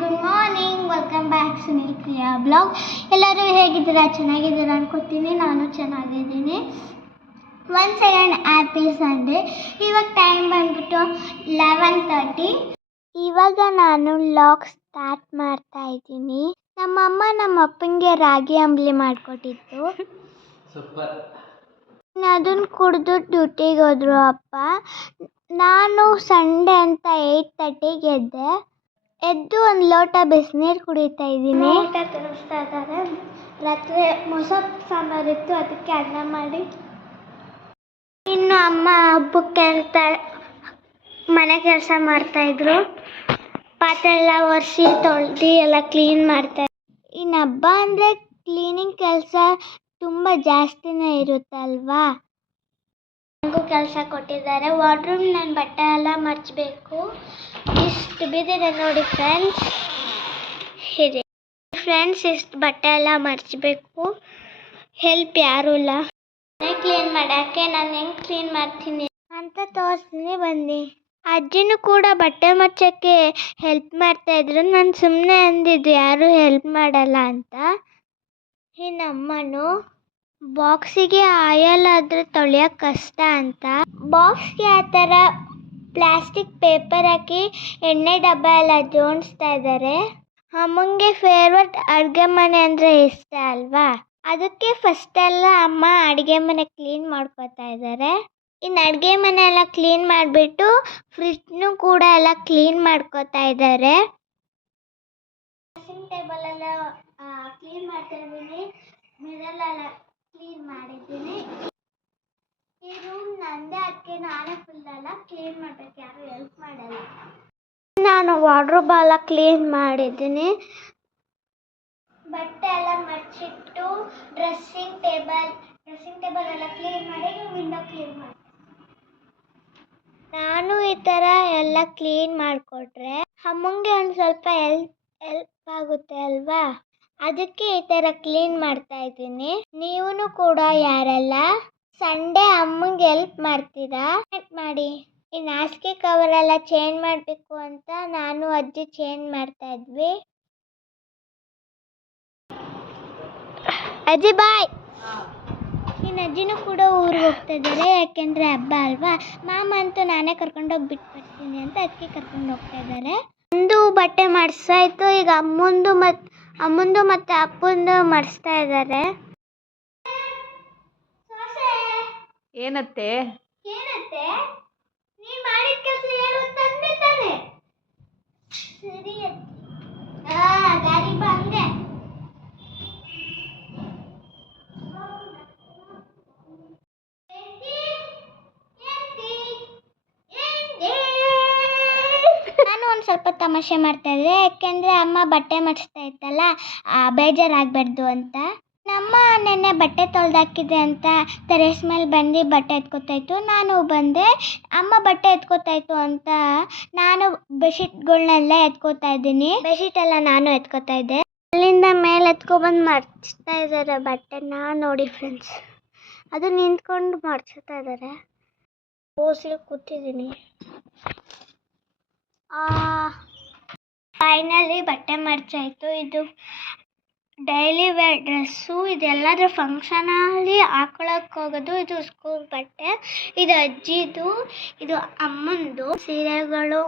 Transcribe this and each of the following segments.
Good morning welcome back Sunil Priya blog ಎಲ್ಲರೂ ಹೇಗಿದ್ದೀರಾ? ಚೆನ್ನಾಗಿದ್ದೀರಾ ಅನ್ಕೋತೀನಿ. ನಾನು ಚೆನ್ನಾಗಿದ್ದೀನಿ. ಒನ್ ಸೆಕೆಂಡ್ ಹ್ಯಾಪಿ ಸಂಡೇ ಇವಾಗ ಟೈಮ್ ಬಂದ್ಬಿಟ್ಟು ಲೆವೆನ್ ತರ್ಟಿ ಇವಾಗ ನಾನು ಲಾಗ್ ಸ್ಟಾರ್ಟ್ ಮಾಡ್ತಾ ಇದ್ದೀನಿ. ನಮ್ಮಮ್ಮ ನಮ್ಮ ಅಪ್ಪನಿಗೆ ರಾಗಿ ಅಂಬ್ಲಿ ಮಾಡಿಕೊಟ್ಟಿತ್ತು. ಅದನ್ನು ಕುಡಿದು ಡ್ಯೂಟಿಗೆ ಹೋದ್ರು ಅಪ್ಪ. ನಾನು ಸಂಡೇ ಅಂತ ಏಯ್ಟ್ ತರ್ಟಿಗೆ ಎದ್ದೆ. ಎದ್ದು ಒಂದು ಲೋಟ ಬಿಸಿನೀರು ಕುಡಿತಾ ಇದ್ದೀನಿ. ಊಟ ತಿನ್ನಿಸ್ತಾ ಇದ್ದಾರೆ. ರಾತ್ರಿ ಮೊಸರು ಸಾಂಬಾರಿತ್ತು ಅದಕ್ಕೆ ಅನ್ನ ಮಾಡಿ. ಇನ್ನು ಅಮ್ಮ ಹಬ್ಬಕ್ಕೆ ಅಂತ ಮನೆ ಕೆಲಸ ಮಾಡ್ತಾಯಿದ್ರು ಪಾತ್ರೆ ಎಲ್ಲ ಒರೆಸಿ ತೊಳ್ದು ಎಲ್ಲ ಕ್ಲೀನ್ ಮಾಡ್ತಾ ಇನ್ನು ಹಬ್ಬ ಅಂದರೆ ಕ್ಲೀನಿಂಗ್ ಕೆಲಸ ತುಂಬ ಜಾಸ್ತಿನೇ ಇರುತ್ತೆ ಅಲ್ವಾ? ನನಗೂ ಕೆಲಸ ಕೊಟ್ಟಿದ್ದಾರೆ. ವಾರ್ಡ್ರೂಮ್ ನನ್ನ ಬಟ್ಟೆ ಎಲ್ಲ ಮರ್ಚಬೇಕು. ಇಷ್ಟು ಬಿದ್ದಿದೆ ನೋಡಿ ಫ್ರೆಂಡ್ಸ್ ಇದೆ. ಫ್ರೆಂಡ್ಸ್ ಇಷ್ಟು ಬಟ್ಟೆ ಎಲ್ಲ ಮರ್ಚಬೇಕು. ಹೆಲ್ಪ್ ಯಾರೂ ಇಲ್ಲ. ಮನೆ ಕ್ಲೀನ್ ಮಾಡೋಕ್ಕೆ ನಾನು ಹೆಂಗೆ ಕ್ಲೀನ್ ಮಾಡ್ತೀನಿ ಅಂತ ತೋರಿಸ್ತೀನಿ ಬನ್ನಿ. ಅಜ್ಜಿನೂ ಕೂಡ ಬಟ್ಟೆ ಮಚ್ಚಕ್ಕೆ ಹೆಲ್ಪ್ ಮಾಡ್ತಾ ಇದ್ರು. ನಾನು ಸುಮ್ಮನೆ ಅಂದಿದ್ದು, ಯಾರೂ ಹೆಲ್ಪ್ ಮಾಡಲ್ಲ ಅಂತ. ಈ ಅಮ್ಮನು ಬಾಕ್ಸಿಗೆ ಆಯಲ್ ಆದರೆ ತೊಳೆಯೋಕೆ ಕಷ್ಟ ಅಂತ. ಬಾಕ್ಸ್ಗೆ ಆ ಥರ ಪ್ಲಾಸ್ಟಿಕ್ ಪೇಪರ್ ಹಾಕಿ ಎಣ್ಣೆ ಡಬ್ಬ ಎಲ್ಲ ಜೋಡಿಸ್ತಾ ಇದ್ದಾರೆ ಅಮ್ಮಂಗೆ ಫೇವ್ರೆಟ್ ಅಡುಗೆ ಮನೆ ಅಂದರೆ ಇಷ್ಟ ಅಲ್ವಾ? ಅದಕ್ಕೆ ಫಸ್ಟ್ ಎಲ್ಲ ಅಮ್ಮ ಅಡುಗೆ ಮನೆ ಕ್ಲೀನ್ ಮಾಡ್ಕೋತಾ ಇದ್ದಾರೆ ಇನ್ನು ಅಡುಗೆ ಮನೆ ಎಲ್ಲ ಕ್ಲೀನ್ ಮಾಡಿಬಿಟ್ಟು ಫ್ರಿಜ್ನು ಕೂಡ ಎಲ್ಲ ಕ್ಲೀನ್ ಮಾಡ್ಕೋತಾ ಇದ್ದಾರೆ ಡ್ರೆಸ್ಸಿಂಗ್ ಟೇಬಲ್ ಎಲ್ಲ ಕ್ಲೀನ್ ಮಾಡ್ತಾ ಇದ್ದೀನಿ. ಮಿರಲ್ ಎಲ್ಲ ಕ್ಲೀನ್ ಮಾಡಿದ್ದೀನಿ. ಈ ರೂಮ್ ನಂದೇ ಅದಕ್ಕೆ ನಾನೇ ಫುಲ್ ಅಲ್ಲ ಕ್ಲೀನ್ ಮಾಡಬೇಕು, ಯಾರು ಹೆಲ್ಪ್ ಮಾಡಲ್ಲ. ನಾನು ವಾರ್ಡ್ರೋಬ್ ಎಲ್ಲ ಕ್ಲೀನ್ ಮಾಡಿದ್ದೀನಿ. ಬಟ್ಟೆ ಎಲ್ಲ ಮಡ್ಚಿಟ್ಟು ಡ್ರೆಸ್ಸಿಂಗ್ ಟೇಬಲ್ ಡ್ರೆಸ್ಸಿಂಗ್ ಟೇಬಲ್ ಎಲ್ಲ ಕ್ಲೀನ್ ಮಾಡಿ ವಿಂಡೋ ಕ್ಲೀನ್ ಮಾಡಿ ನಾನು ಈ ಥರ ಎಲ್ಲ ಕ್ಲೀನ್ ಮಾಡಿಕೊಟ್ರೆ, ಅಮ್ಮಂಗೆ ಒಂದು ಸ್ವಲ್ಪ ಎಲ್ಪ್ ಹೆಲ್ಪ್ ಆಗುತ್ತೆ ಅಲ್ವಾ? ಅದಕ್ಕೆ ಈ ಥರ ಕ್ಲೀನ್ ಮಾಡ್ತಾ ಇದ್ದೀನಿ. ನೀವೂ ಕೂಡ ಯಾರೆಲ್ಲ ಸಂಡೇ ಅಮ್ಮಂಗೆ ಹೆಲ್ಪ್ ಮಾಡ್ತೀರಾ? ಮಾಡಿ. ಈ ನಾಸಿಕೆ ಕವರ್ ಎಲ್ಲ ಚೇಂಜ್ ಮಾಡಬೇಕು ಅಂತ ನಾನು, ಅಜ್ಜಿ ಚೇಂಜ್ ಮಾಡ್ತಾ ಇದ್ವಿ. ಅಜ್ಜಿ ಬಾಯ್. ನಿನ್ನ ಅಜ್ಜಿನೂ ಕೂಡ ಊರು ಹೋಗ್ತಾ ಇದ್ದಾರೆ. ಯಾಕೆಂದರೆ ಹಬ್ಬ ಅಲ್ವಾ? ಮಾಮ ಅಂತೂ ನಾನೇ ಕರ್ಕೊಂಡೋಗಿ ಬಿಟ್ಟು ಅಂತ ಅದಕ್ಕೆ ಕರ್ಕೊಂಡು ಹೋಗ್ತಾ ಇದ್ದಾರೆ. ಒಂದು ಬಟ್ಟೆ ಮಾಡಿಸಾಯ್ತು ಈಗ ಅಮ್ಮಂದು ಮತ್ತು ಅಮ್ಮಂದು ಮತ್ತು ಅಪ್ಪಂದು ಮಾಡಿಸ್ತಾ ಇದ್ದಾರೆ ಏನತ್ತೆ ಏನತ್ತೆ ನೀ ಮಾಡಿದ ಕೆಲಸ ಏನು ತಂದೆ ತಾನೆ ಸರಿ ಹಾ ಗಾಡಿ ಬಂದೆ ನಾನು ಸ್ವಲ್ಪ ತಮಾಷೆ ಮಾಡ್ತಾ ಇದ್ದೆ ಯಾಕೆಂದರೆ ಅಮ್ಮ ಬಟ್ಟೆ ಮಡಿಸ್ತಾ ಇತ್ತಲ್ಲ ಬೇಜಾರಾಗಬಾರ್ದು ಅಂತ. ನಮ್ಮ ನೆನ್ನೆ ಬಟ್ಟೆ ತೊಳ್ದಾಕಿದೆ ಅಂತ ಟೆರೇಸ್ ಮೇಲೆ ಬಂದು ಬಟ್ಟೆ ಎತ್ಕೊತಾ ಇತ್ತು. ನಾನು ಬಂದೆ, ಅಮ್ಮ ಬಟ್ಟೆ ಎತ್ಕೊತಾ ಇತ್ತು ಅಂತ ನಾನು ಬೆಡ್ಶೀಟ್ಗಳನ್ನೆಲ್ಲ ಎತ್ಕೋತಾ ಇದ್ದೀನಿ. ಬೆಡ್ಶೀಟ್ ಎಲ್ಲ ನಾನು ಎತ್ಕೋತಾ ಇದ್ದೆ. ಅಲ್ಲಿಂದ ಮೇಲೆ ಎತ್ಕೊಬಂದು ಮಡ್ಚ್ತಾ ಇದ್ದಾರೆ ಬಟ್ಟೆನ ನೋಡಿ ಫ್ರೆಂಡ್ಸ್. ಅದು ನಿಂತ್ಕೊಂಡು ಮಡ್ಚ್ತಾ ಇದ್ದಾರೆ. ಓಸ್ಲಿ ಕೂತಿದ್ದೀನಿ. ಫೈನಲಿ ಬಟ್ಟೆ ಮರ್ಚಾಯಿತು. ಇದು ಡೈಲಿ ವೇರ್ ಡ್ರೆಸ್ಸು ಇದೆಲ್ಲದ್ರ ಫಂಕ್ಷನಲ್ಲಿ ಹಾಕೊಳಕ್ಕೆ ಹೋಗೋದು. ಇದು ಸ್ಕೂಲ್ ಬಟ್ಟೆ, ಇದು ಅಜ್ಜಿದು, ಇದು ಅಮ್ಮಂದು. ಸೀರೆಗಳು.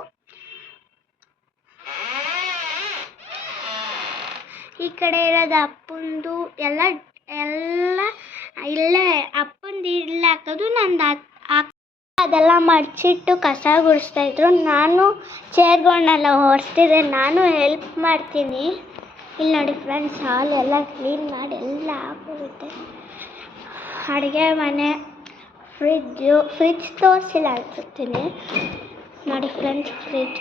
ಈ ಕಡೆ ಇರೋದು ಅಪ್ಪಂದು. ಎಲ್ಲ ಎಲ್ಲ ಇಲ್ಲೇ, ಅಪ್ಪಂದು ಇಲ್ಲಿ ಹಾಕೋದು ನಂದು ಅದೆಲ್ಲ ಮಡಚಿಟ್ಟು ಕಸ ಗುಡಿಸ್ತಾ ಇದ್ರು. ನಾನು ಚೇರ್ಗಳನ್ನೆಲ್ಲ ಒರೆಸ್ತಿದ್ದೆ ನಾನು ಹೆಲ್ಪ್ ಮಾಡ್ತೀನಿ. ಇಲ್ಲಿ ನೋಡಿ ಫ್ರೆಂಡ್ಸ್ ಹಾಲ್ ಎಲ್ಲ ಕ್ಲೀನ್ ಮಾಡಿ ಎಲ್ಲ ಹಾಕೋಗುತ್ತೆ ಅಡುಗೆ ಮನೆ ಫ್ರಿಜ್ಜು ಫ್ರಿಜ್ ತೋರಿಸಿಲ್ಲ ಅನ್ಸುತ್ತೀನಿ ನೋಡಿ ಫ್ರೆಂಡ್ಸ್ ಫ್ರಿಜ್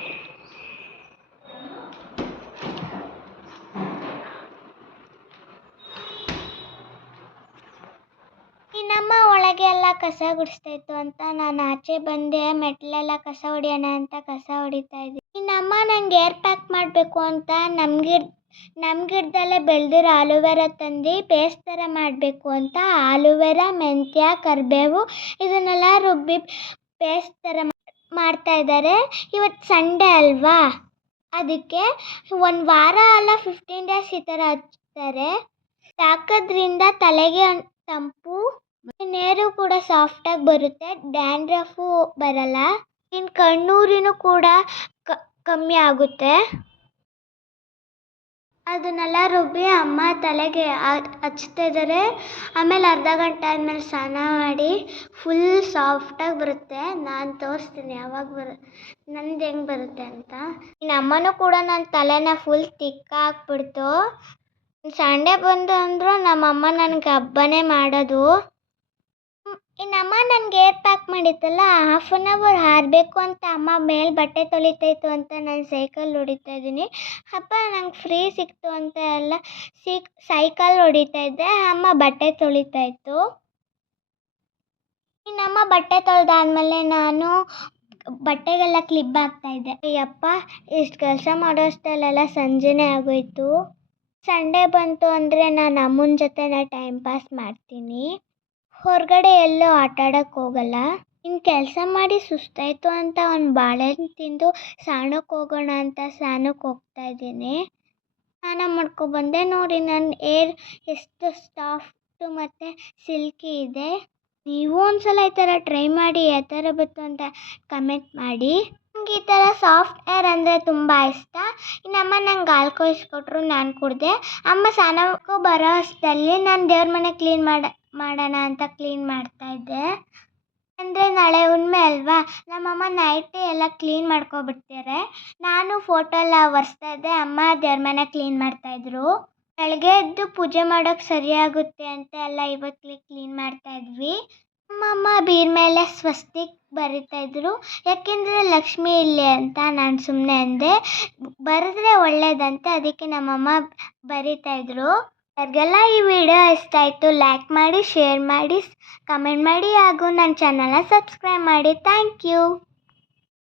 ಒಳಗೆ ಎಲ್ಲ ಕಸ ಗುಡಿಸ್ತಾ ಇತ್ತು ಅಂತ ನಾನು ಆಚೆ ಬಂದೆ, ಮೆಟ್ಲೆಲ್ಲ ಕಸ ಹೊಡಿಯೋಣ ಅಂತ ಕಸ ಹೊಡಿತಾ ಇದ್ದೆ. ಇನ್ನಮ್ಮ ನಂಗೆ ಏರ್ ಪ್ಯಾಕ್ ಮಾಡಬೇಕು ಅಂತ ನಮ್ಮ ಗಿಡ ನಮ್ಮ ಗಿಡದಲ್ಲೇ ಬೆಳೆದಿರೋ ಆಲೂವೆರಾ ತಂದು ಪೇಸ್ಟ್ ಥರ ಮಾಡಬೇಕು ಅಂತ ಆಲೂವೆರಾ, ಮೆಂತ್ಯ, ಕರಿಬೇವು ಇದನ್ನೆಲ್ಲ ರುಬ್ಬಿ ಪೇಸ್ಟ್ ಥರ ಮಾಡ್ತಾ ಇದ್ದಾರೆ. ಇವತ್ತು ಸಂಡೇ ಅಲ್ವಾ? ಅದಕ್ಕೆ ಒಂದು ವಾರ ಅಲ್ಲ ಫಿಫ್ಟೀನ್ ಡೇಸ್ ಈ ಥರ ಹಚ್ತಾರೆ. ಸಾಕೋದ್ರಿಂದ ತಲೆಗೆ ತಂಪು ನೇರು ಕೂಡ ಸಾಫ್ಟಾಗಿ ಬರುತ್ತೆ. ಡ್ಯಾಂಡ್ರಫು ಬರಲ್ಲ. ಇನ್ನು ಕಣ್ಣೂರಿನೂ ಕೂಡ ಕಮ್ಮಿ ಆಗುತ್ತೆ. ಅದನ್ನೆಲ್ಲ ರುಬ್ಬಿ ಅಮ್ಮ ತಲೆಗೆ ಹಚ್ತಾ ಇದ್ದಾರೆ ಆಮೇಲೆ ಅರ್ಧ ಗಂಟೆ ಆದಮೇಲೆ ಸ್ನಾನ ಮಾಡಿ ಫುಲ್ ಸಾಫ್ಟಾಗಿ ಬರುತ್ತೆ. ನಾನು ತೋರಿಸ್ತೀನಿ ಯಾವಾಗ ಬರ, ನಂದು ಹೆಂಗೆ ಬರುತ್ತೆ ಅಂತ. ನಮ್ಮನೂ ಕೂಡ ನನ್ನ ತಲೆನ ಫುಲ್ ತಿಕ್ಕ ಹಾಕ್ಬಿಡ್ತು ಸಂಡೇ ಬಂದು ಅಂದರೂ ನಮ್ಮಮ್ಮ ನನಗೆ ಹಬ್ಬನೇ ಮಾಡೋದು. ಇನ್ನು ಅಮ್ಮ ನನಗೆ ಏರ್ ಪ್ಯಾಕ್ ಮಾಡಿತ್ತಲ್ಲ ಹಾಫ್ ಆನ್ ಅವರ್ ಹಾರಬೇಕು ಅಂತ ಅಮ್ಮ ಮೇಲೆ ಬಟ್ಟೆ ತೊಳಿತಾಯಿತ್ತು ಅಂತ ನಾನು ಸೈಕಲ್ ಹೊಡಿತಾ ಇದ್ದೀನಿ. ಅಪ್ಪ, ನಂಗೆ ಫ್ರೀ ಸಿಕ್ತು ಅಂತ ಎಲ್ಲ ಸಿಕ್ ಸೈಕಲ್ ಹೊಡಿತಾ ಇದ್ದೆ, ಅಮ್ಮ ಬಟ್ಟೆ ತೊಳಿತಾ ಇತ್ತು ಇನ್ನಮ್ಮ ಬಟ್ಟೆ ತೊಳೆದಾದ್ಮೇಲೆ ನಾನು ಬಟ್ಟೆಗೆಲ್ಲ ಕ್ಲಿಪ್ ಆಗ್ತಾ ಇದ್ದೆ. ಅಯ್ಯಪ್ಪ ಇಷ್ಟು ಕೆಲಸ ಮಾಡೋಷ್ಟಲ್ಲೆಲ್ಲ ಸಂಜೆನೇ ಆಗೋಯ್ತು. ಸಂಡೇ ಬಂತು ಅಂದರೆ ನಾನು ಅಮ್ಮನ ಜೊತೆನೇ ಟೈಮ್ ಪಾಸ್ ಮಾಡ್ತೀನಿ. ಹೊರಗಡೆ ಎಲ್ಲೂ ಆಟ ಆಡಕ್ಕೆ ಹೋಗಲ್ಲ. ಇನ್ನು ಕೆಲಸ ಮಾಡಿ ಸುಸ್ತಾಯಿತು ಅಂತ ಒಂದು ಬಾಳೆಹಣ್ಣು ತಿಂದು ಸ್ನಾನಕ್ಕೆ ಹೋಗೋಣ ಅಂತ ಸ್ನಾನಕ್ಕೆ ಹೋಗ್ತಾ ಇದ್ದೀನಿ. ಸ್ನಾನ ಮಾಡ್ಕೊಬಂದೆ ನೋಡಿ ನನ್ನ ಏರ್ ಎಷ್ಟು ಸಾಫ್ಟು ಮತ್ತು ಸಿಲ್ಕಿ ಇದೆ. ನೀವು ಒಂದು ಸಲ ಈ ಥರ ಟ್ರೈ ಮಾಡಿ ಯಾವ ಥರ ಬಂತು ಅಂತ ಕಮೆಂಟ್ ಮಾಡಿ. ನಂಗೆ ಈ ಥರ ಸಾಫ್ಟ್ ಅಂದರೆ ತುಂಬ ಇಷ್ಟ. ಇನ್ನು ಅಮ್ಮ ನಂಗೆ ಕೊಯ್ಸ್ಕೊಟ್ರು ನಾನು ಕುಡಿದೆ. ಅಮ್ಮ ಸ್ನಾನಕ್ಕೂ ಬರೋ ಅಷ್ಟಲ್ಲಿ ನಾನು ದೇವ್ರ ಮನೆ ಕ್ಲೀನ್ ಮಾಡ, ಮಾಡೋಣ ಅಂತ ಕ್ಲೀನ್ ಮಾಡ್ತಾ ಇದ್ದೆ. ಅಂದರೆ ನಾಳೆ ಹುಣ್ಮೆ ಅಲ್ವಾ? ನಮ್ಮಮ್ಮ ನೈಟೇ ಎಲ್ಲ ಕ್ಲೀನ್ ಮಾಡ್ಕೊಬಿಡ್ತಾರೆ. ನಾನು ಫೋಟೋ ಎಲ್ಲ ಒರೆಸ್ತಾ ಇದ್ದೆ. ಅಮ್ಮ ದೇವ್ರ ಮನೆ ಕ್ಲೀನ್ ಮಾಡ್ತಾಯಿದ್ರು ಬೆಳಗ್ಗೆ ಎದ್ದು ಪೂಜೆ ಮಾಡೋಕ್ಕೆ ಸರಿಯಾಗುತ್ತೆ ಅಂತ ಎಲ್ಲ ಇವತ್ತು ಕ್ಲೀನ್ ಮಾಡ್ತಾ ಇದ್ವಿ ನಮ್ಮಮ್ಮ ಬೀರ್ ಮೇಲೆ ಸ್ವಸ್ತಿಕ್ ಬರಿತಾ ಇದ್ರು. ಯಾಕೆಂದರೆ ಲಕ್ಷ್ಮಿ ಇಲ್ಲಿ ಅಂತ ನಾನು ಸುಮ್ಮನೆ ಅಂದೆ. ಬರೆದ್ರೆ ಒಳ್ಳೇದಂತೆ ಅದಕ್ಕೆ ನಮ್ಮಮ್ಮ ಬರಿತಾ ಇದ್ರು. ಯಾರಿಗೆಲ್ಲ ಈ ವಿಡಿಯೋ ಇಷ್ಟ ಆಯಿತು ಲೈಕ್ ಮಾಡಿ ಶೇರ್ ಮಾಡಿ ಕಮೆಂಟ್ ಮಾಡಿ ಹಾಗೂ ನನ್ನ ಚಾನಲ್ನ ಸಬ್ಸ್ಕ್ರೈಬ್ ಮಾಡಿ. Thank you